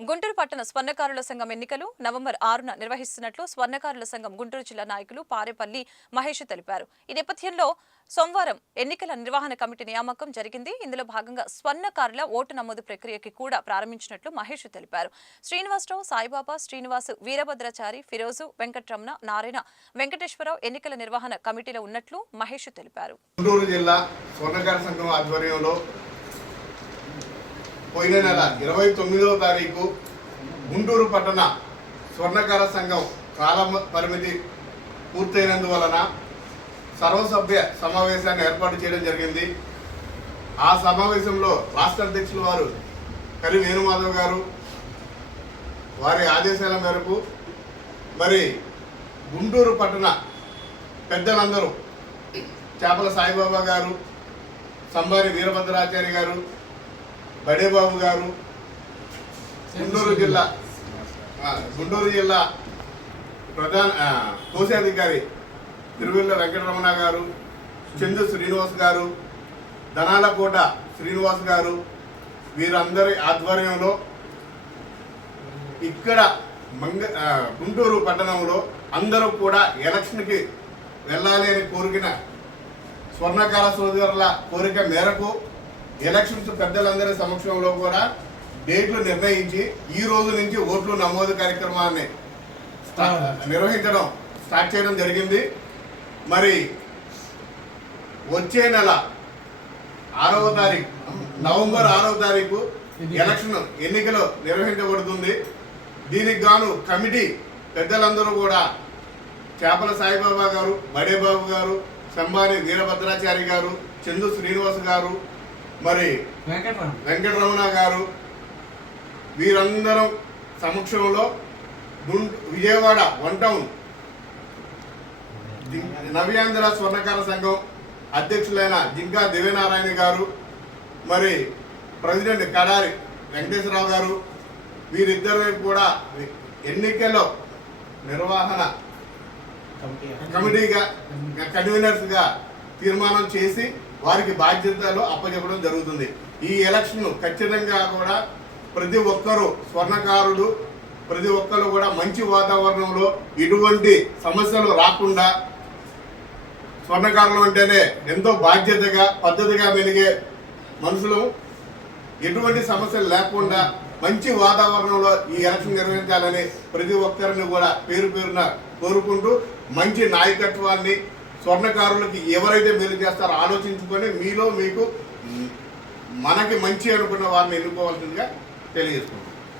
గుంటూరు పట్టణ స్వర్ణకారుల సంఘం ఎన్నికలు నవంబర్ ఆరున నిర్వహిస్తున్నట్లు స్వర్ణకారుల సంఘం గుంటూరు జిల్లా నాయకులు పారేపల్లి మహేష్ తెలిపారు. ఈ నేపథ్యంలో సోమవారం ఎన్నికల నిర్వహణ కమిటీ నియామకం జరిగింది. ఇందులో భాగంగా స్వర్ణకారుల ఓటు నమోదు ప్రక్రియకి కూడా ప్రారంభించినట్లు మహేష్ తెలిపారు. శ్రీనివాసరావు సాయిబాబా శ్రీనివాస్ వీరభద్రాచారి ఫిరోజు వెంకట్రమణ నారాయణ వెంకటేశ్వరరావు ఎన్నికల నిర్వహణ కమిటీలో ఉన్నట్లు మహేష్ తెలిపారు గుంటూరు జిల్లా స్వర్ణకార సంఘం ఆధ్వర్యంలో పోయిన నెల ఇరవై తొమ్మిదవ తారీఖు గుంటూరు పట్టణ స్వర్ణకార సంఘం కాల పరిమితి పూర్తయినందువలన సర్వసభ్య సమావేశాన్ని ఏర్పాటు చేయడం జరిగింది. ఆ సమావేశంలో రాష్ట్ర అధ్యక్షులు వారు కలి వేణుమాధవ్ గారు వారి ఆదేశాల మేరకు మరి గుంటూరు పట్టణ పెద్దలందరూ చేపల సాయిబాబా గారు సంబారి వీరభద్రాచారి గారు బడేబాబు గారు గుంటూరు జిల్లా గుంటూరు జిల్లా ప్రధాన కోశాధికారి తిరువెల్ల వెంకటరమణ గారు చందు శ్రీనివాస్ గారు ధనాలకోట శ్రీనివాస్ గారు వీరందరి ఆధ్వర్యంలో ఇక్కడ మంగ గుంటూరు పట్టణంలో అందరూ కూడా ఎలక్షన్కి వెళ్ళాలి అని కోరికిన స్వర్ణకాల సోదరుల కోరిక మేరకు ఎలక్షన్స్ పెద్దలందరి సమక్షంలో కూడా డేట్లు నిర్ణయించి ఈ రోజు నుంచి ఓట్లు నమోదు కార్యక్రమాన్ని నిర్వహించడం స్టార్ట్ చేయడం జరిగింది. మరి వచ్చే నెల ఆరవ తారీఖు నవంబర్ ఆరవ తారీఖు ఎలక్షన్ ఎన్నికలు నిర్వహించబడుతుంది. దీనికి గాను కమిటీ పెద్దలందరూ కూడా చేపల సాయిబాబా గారు బడేబాబు గారు సంబాని వీరభద్రాచారి గారు చందు శ్రీనివాస్ గారు మరి వెంకటరామ్ వెంకటరమణ గారు వీరందరం సమక్షంలో విజయవాడ వన్ టౌన్ నవ్యాంధ్ర స్వర్ణకార సంఘం అధ్యక్షులైన జింకా దేవనారాయణ గారు మరి ప్రెసిడెంట్ కడారి వెంకటేశ్వరరావు గారు వీరిద్దరు కూడా ఎన్నికల్లో నిర్వహణ కమిటీగా కన్వీనర్స్గా తీర్మానం చేసి వారికి బాధ్యతలు అప్పచెప్పడం జరుగుతుంది. ఈ ఎలక్షన్ ఖచ్చితంగా కూడా ప్రతి ఒక్కరూ స్వర్ణకారుడు ప్రతి ఒక్కరు కూడా మంచి వాతావరణంలో ఎటువంటి సమస్యలు రాకుండా స్వర్ణకారులు అంటేనే ఎంతో బాధ్యతగా పద్ధతిగా మెలిగే మనుషులు. ఎటువంటి సమస్యలు లేకుండా మంచి వాతావరణంలో ఈ ఎలక్షన్ నిర్వహించాలని ప్రతి ఒక్కరిని కూడా పేరు పేరున కోరుకుంటూ మంచి నాయకత్వాన్ని స్వర్ణకారులకి ఎవరైతే మేలు చేస్తారో ఆలోచించుకొని మీలో మీకు మనకి మంచి అనుకున్న వారిని ఎన్నుకోవాల్సిందిగా తెలియజేసుకుంటాం